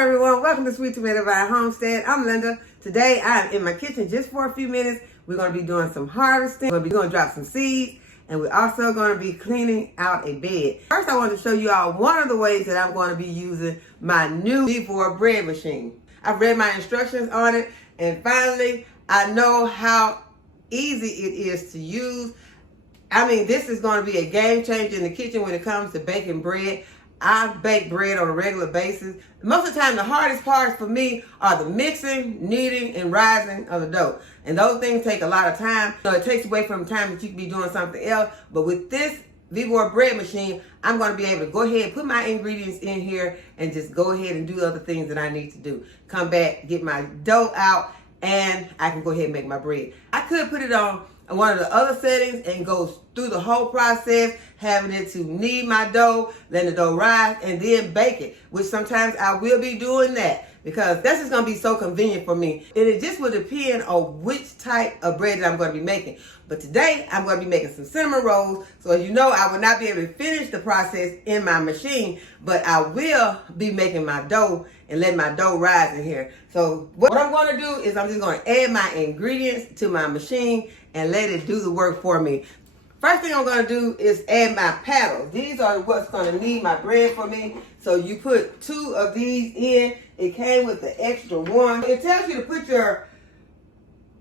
everyone, welcome to Sweet Tomato Vine Homestead. I'm Linda. Today I'm in my kitchen just for a few minutes. We're going to be doing some harvesting. We're going to drop some seeds, and we're also going to be cleaning out a bed. First, I want to show you all one of the ways that I'm going to be using my new NEWTRY bread machine. I've read my instructions on it, and finally I know how easy it is to use. I mean, this is going to be a game changer in the kitchen when it comes to baking bread. I bake bread on a regular basis. Most of the time, the hardest parts for me are the mixing, kneading, and rising of the dough. And those things take a lot of time. So it takes away from time that you can be doing something else. But with this NEWTRY bread machine, I'm going to be able to go ahead and put my ingredients in here and just go ahead and do other things that I need to do. Come back, get my dough out, and I can go ahead and make my bread. I could put it on one of the other settings and go through the whole process, having it to knead my dough, letting the dough rise, and then bake it, which sometimes I will be doing that because that's just going to be so convenient for me. And it just will depend on which type of bread that I'm going to be making. But today, I'm going to be making some cinnamon rolls. So as you know, I will not be able to finish the process in my machine, but I will be making my dough and letting my dough rise in here. So what I'm going to do is I'm just going to add my ingredients to my machine and let it do the work for me. First thing I'm going to do is add my paddles. These are what's going to knead my bread for me. So you put 2 of these in. It came with the extra one. It tells you to put your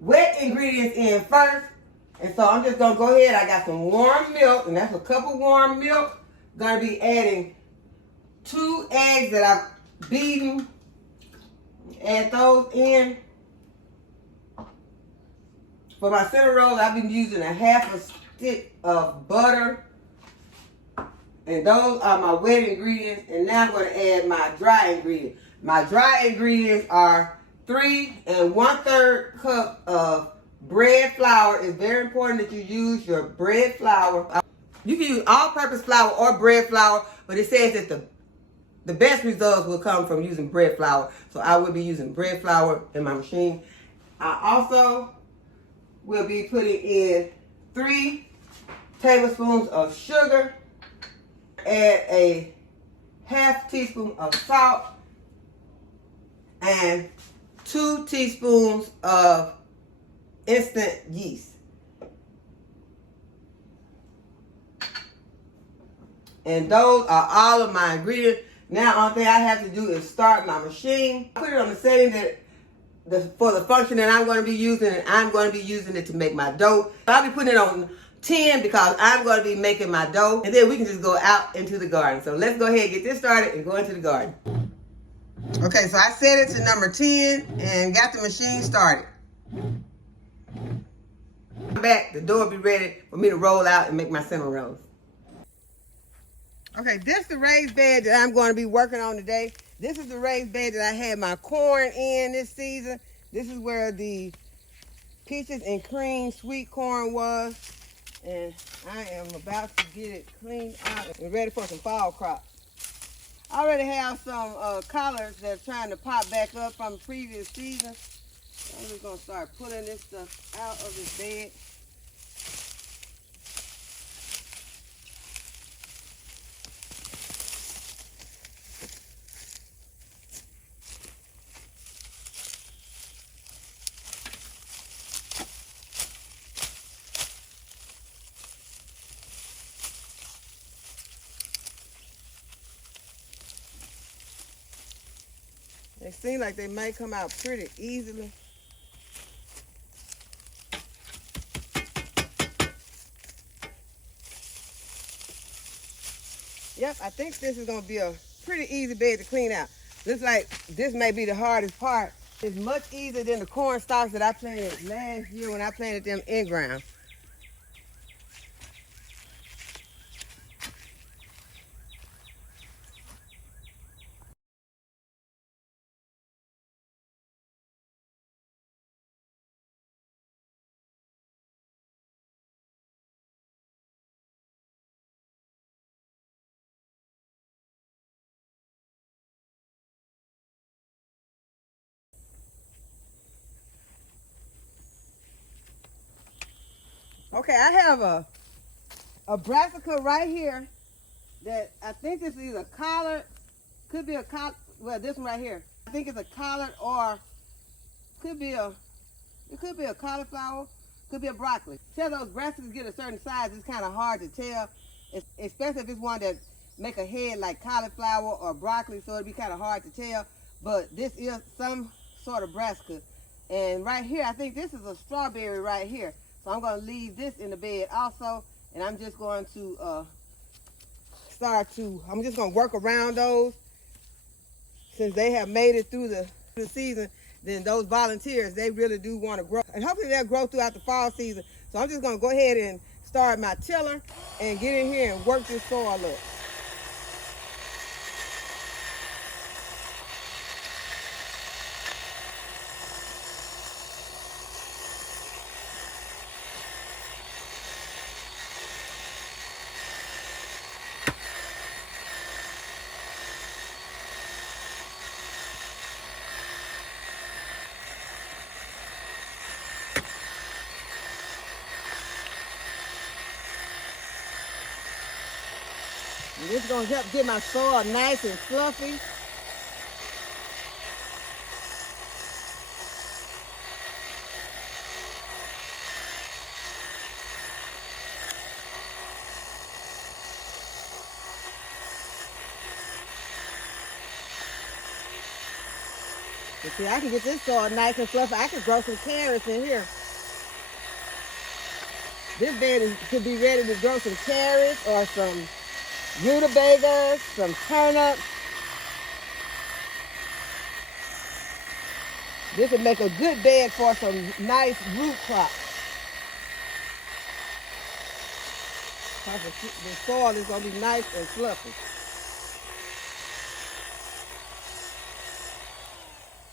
wet ingredients in first. And so I'm just going to go ahead. I got some warm milk, and that's a cup of warm milk. Going to be adding 2 eggs that I've beaten. Add those in. For my cinnamon rolls, I've been using a half a stick of butter. And those are my wet ingredients. And now I'm going to add my dry ingredients. My dry ingredients are 3 1/3 cup of bread flour. It's very important that you use your bread flour. You can use all-purpose flour or bread flour, but it says that the best results will come from using bread flour. So I will be using bread flour in my machine. I also will be putting in 3 tablespoons of sugar. Add a half teaspoon of salt and 2 teaspoons of instant yeast. And those are all of my ingredients. Now, only thing I have to do is start my machine. Put it on the setting for the function that I'm going to be using, and I'm going to be using it to make my dough. I'll be putting it on 10 because I'm going to be making my dough, and then we can just go out into the garden. So let's go ahead and get this started and go into the garden. Okay, so I set it to number 10 and got the machine started. I'm back, the dough will be ready for me to roll out and make my cinnamon rolls. Okay, this is the raised bed that I'm going to be working on today. This is the raised bed that I had my corn in this season. This is where the peaches and cream sweet corn was. And I am about to get it cleaned out and ready for some fall crops. I already have some collards that's trying to pop back up from the previous season. So I'm just going to start pulling this stuff out of this bed. They seem like they might come out pretty easily. Yep, I think this is going to be a pretty easy bed to clean out. Looks like this may be the hardest part. It's much easier than the corn stalks that I planted last year when I planted them in ground. Okay, I have a brassica right here that I think this is a collard, could be a well, this one right here. I think it's a collard or could be a, it could be a cauliflower, could be a broccoli. Till those brassicas get a certain size, it's kind of hard to tell, especially if it's one that make a head like cauliflower or broccoli, so it'd be kind of hard to tell. But this is some sort of brassica. And right here, I think this is a strawberry right here. So I'm going to leave this in the bed also, and I'm just going to I'm just going to work around those. Since they have made it through the season, then those volunteers, they really do want to grow. And hopefully they'll grow throughout the fall season. So I'm just going to go ahead and start my tiller and get in here and work this soil up. And this is going to help get my soil nice and fluffy. You see, I can get this soil nice and fluffy. I can grow some carrots in here. This bed could be ready to grow some carrots or some rutabagas, some turnips. This would make a good bed for some nice root crops. The soil is going to be nice and fluffy.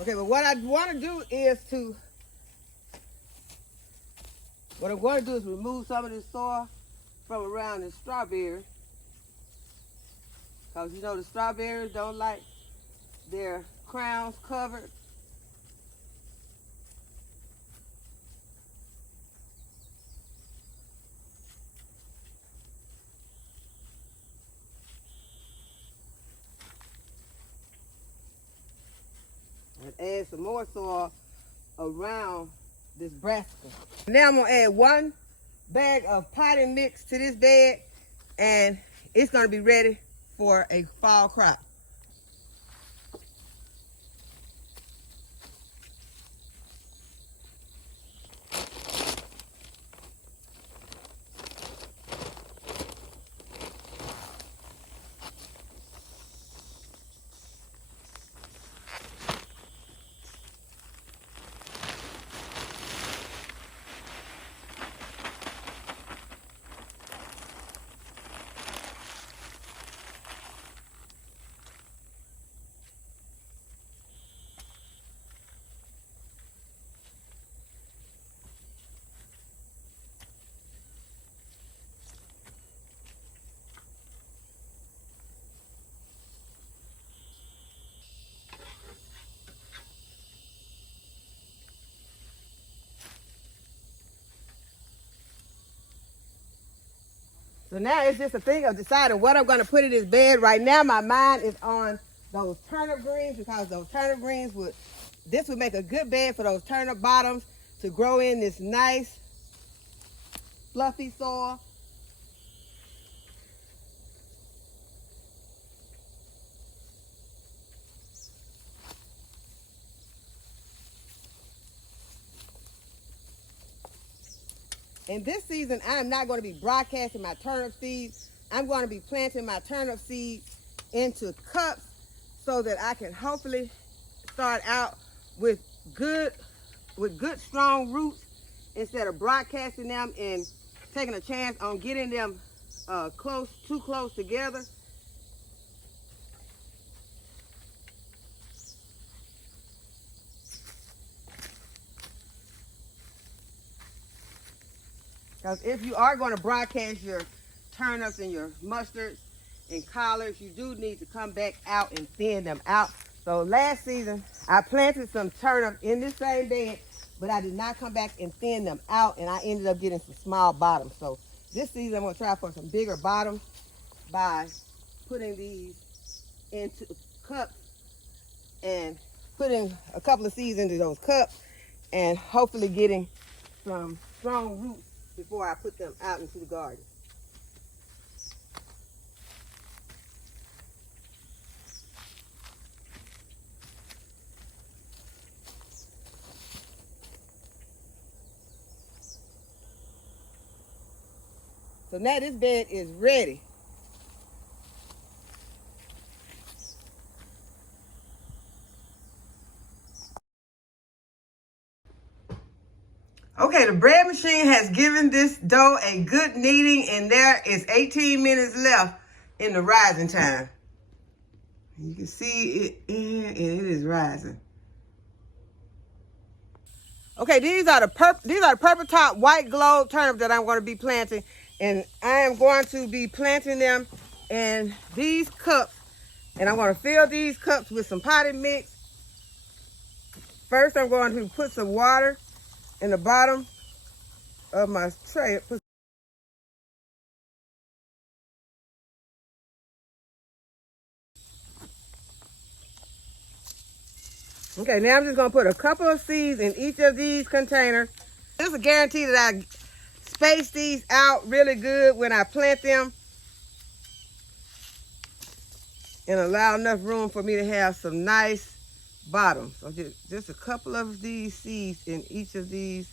Okay, but what I want to do is remove some of this soil from around the strawberry. Because you know the strawberries don't like their crowns covered. And add some more soil around this brassica. Now I'm going to add 1 bag of potting mix to this bed, and it's going to be ready for a fall crop. So now it's just a thing of deciding what I'm going to put in this bed. Right now my mind is on those turnip greens, because those turnip greens would make a good bed for those turnip bottoms to grow in this nice fluffy soil. And this season, I'm not going to be broadcasting my turnip seeds. I'm going to be planting my turnip seeds into cups so that I can hopefully start out with good strong roots, instead of broadcasting them and taking a chance on getting them too close together. Because if you are going to broadcast your turnips and your mustards and collards, you do need to come back out and thin them out. So last season, I planted some turnips in this same bed, but I did not come back and thin them out, and I ended up getting some small bottoms. So this season, I'm going to try for some bigger bottoms by putting these into cups and putting a couple of seeds into those cups and hopefully getting some strong roots before I put them out into the garden. So now this bed is ready. Okay, the bread machine has given this dough a good kneading, and there is 18 minutes left in the rising time. You can see it in, and it is rising. Okay, these are the purple top white globe turnip that I'm going to be planting, and I am going to be planting them in these cups, and I'm going to fill these cups with some potted mix. First, I'm going to put some water in the bottom of my tray. Okay, now I'm just gonna put a couple of seeds in each of these containers. This is a guarantee that I space these out really good when I plant them and allow enough room for me to have some nice bottoms. So just a couple of these seeds in each of these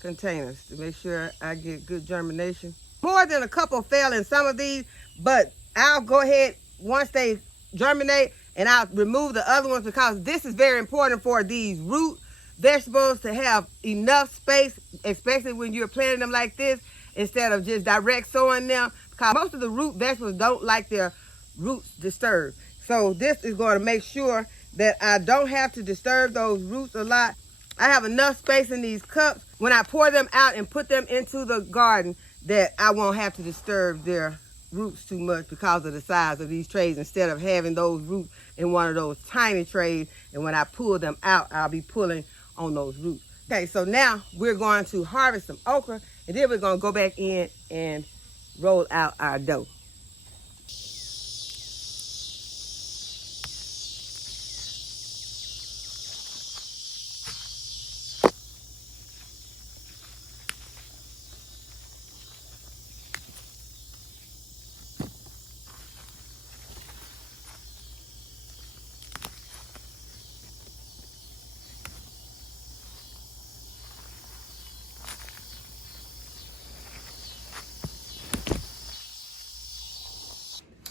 containers to make sure I get good germination. More than a couple fell in some of these, but I'll go ahead once they germinate and I'll remove the other ones because this is very important for these root vegetables to have enough space, especially when you're planting them like this, instead of just direct sowing them, because most of the root vegetables don't like their roots disturbed. So this is going to make sure that I don't have to disturb those roots a lot. I have enough space in these cups when I pour them out and put them into the garden that I won't have to disturb their roots too much because of the size of these trays, instead of having those roots in one of those tiny trays, and when I pull them out, I'll be pulling on those roots. Okay, so now we're going to harvest some okra, and then we're going to go back in and roll out our dough.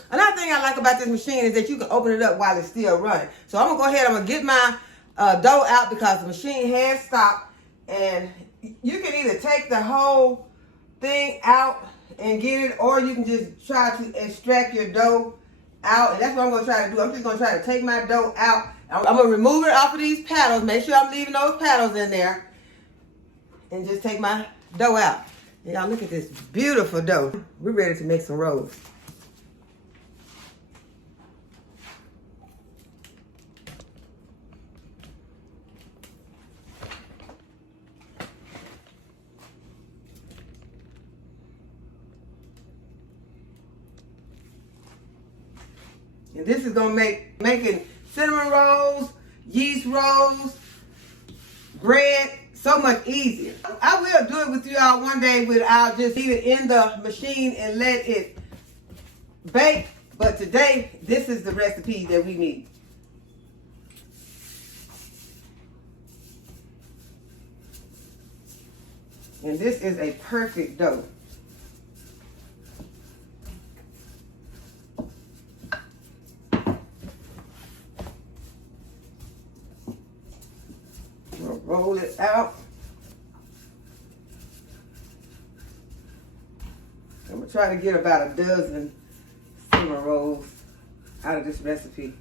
Another thing I like about this machine is that you can open it up while it's still running. So I'm going to go ahead, I'm going to get my dough out because the machine has stopped. And you can either take the whole thing out and get it, or you can just try to extract your dough out. And that's what I'm going to try to do. I'm just going to try to take my dough out. I'm going to remove it off of these paddles. Make sure I'm leaving those paddles in there. And just take my dough out. Y'all look at this beautiful dough. We're ready to make some rolls. And this is gonna make making cinnamon rolls, yeast rolls, bread so much easier. I will do it with you all one day without just leave it in the machine and let it bake. But today, this is the recipe that we need. And this is a perfect dough. Roll it out. I'm gonna try to get about a dozen cinnamon rolls out of this recipe.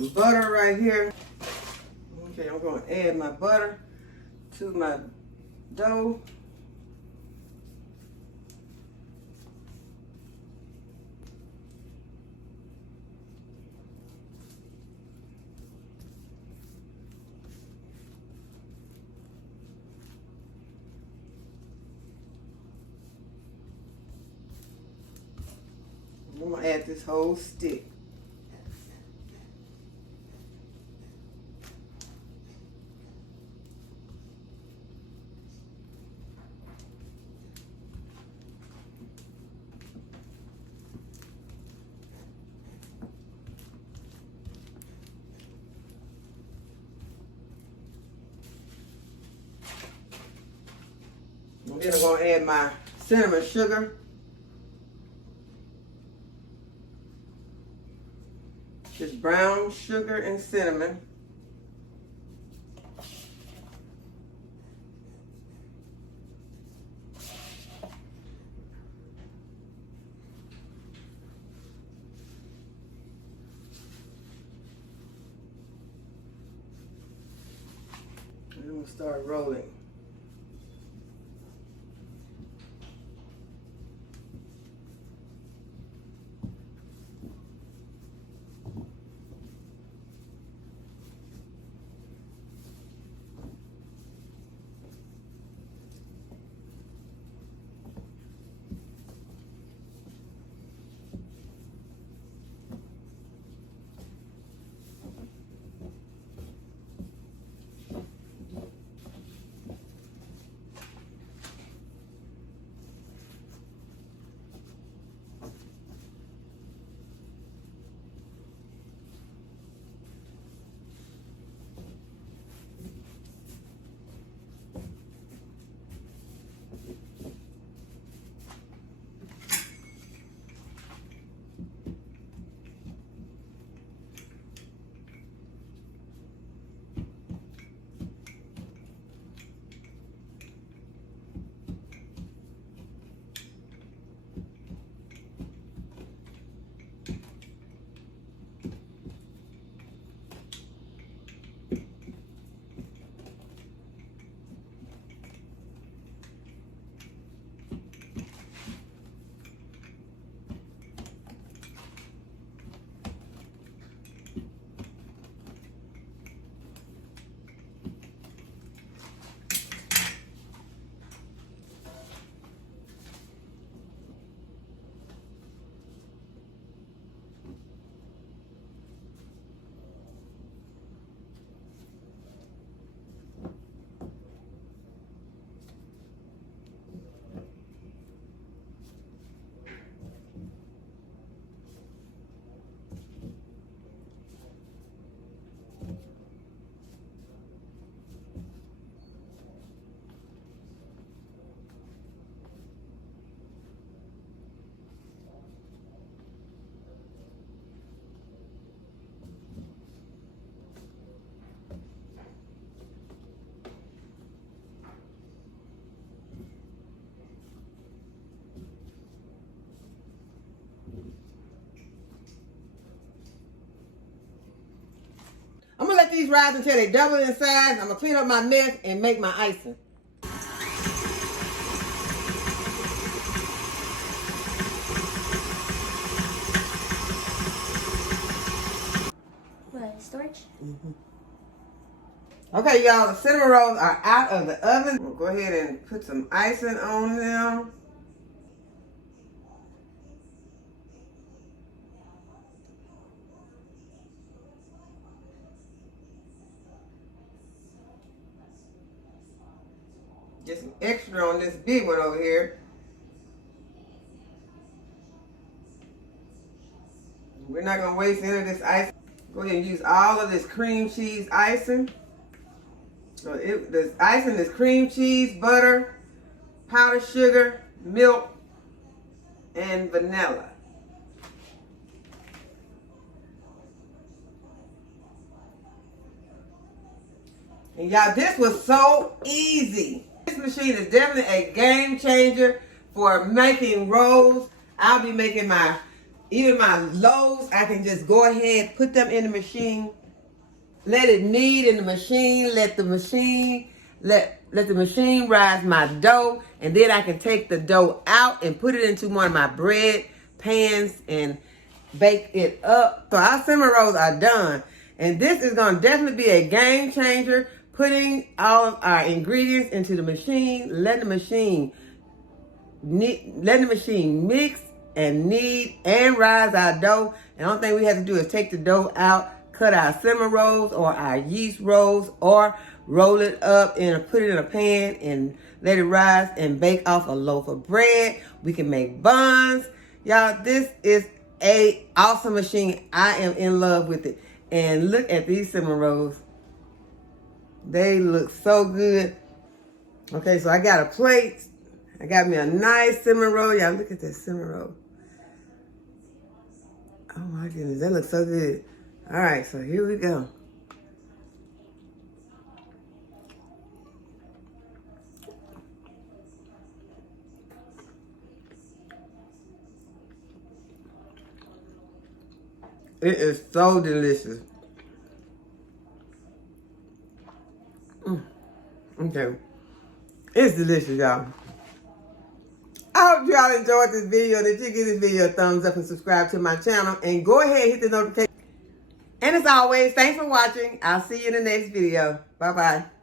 some butter right here. Okay, I'm going to add my butter to my dough. I'm going to add this whole stick. And then I'm going to add my cinnamon sugar. Just brown sugar and cinnamon. And then we'll start rolling. I'm going to let these rise until they double in size. I'm going to clean up my mess and make my icing. What, storage? Mm-hmm. Okay, y'all, the cinnamon rolls are out of the oven. We'll go ahead and put some icing on them. Just some extra on this big one over here. We're not going to waste any of this icing. Go ahead and use all of this cream cheese icing. So this icing is cream cheese, butter, powdered sugar, milk, and vanilla. And y'all, this was so easy. This machine is definitely a game changer for making rolls. I'll be making my Even my loaves, I can just go ahead, put them in the machine, let it knead in the machine, let the machine rise my dough, and then I can take the dough out and put it into one of my bread pans and bake it up. So our cinnamon rolls are done. And this is going to definitely be a game changer, putting all of our ingredients into the machine, letting the machine mix and knead and rise our dough. And the only thing we have to do is take the dough out, cut our cinnamon rolls or our yeast rolls, or roll it up and put it in a pan and let it rise and bake off a loaf of bread. We can make buns. Y'all, this is a awesome machine. I am in love with it. And look at these cinnamon rolls. They look so good. Okay, so I got a plate. I got me a nice cinnamon roll. Y'all, look at this cinnamon roll. Oh my goodness, that looks so good. All right, so here we go. It is so delicious. Okay. It's delicious, y'all. I hope y'all enjoyed this video, that you give this video a thumbs up and subscribe to my channel. And go ahead and hit the notification. And as always, thanks for watching. I'll see you in the next video. Bye-bye.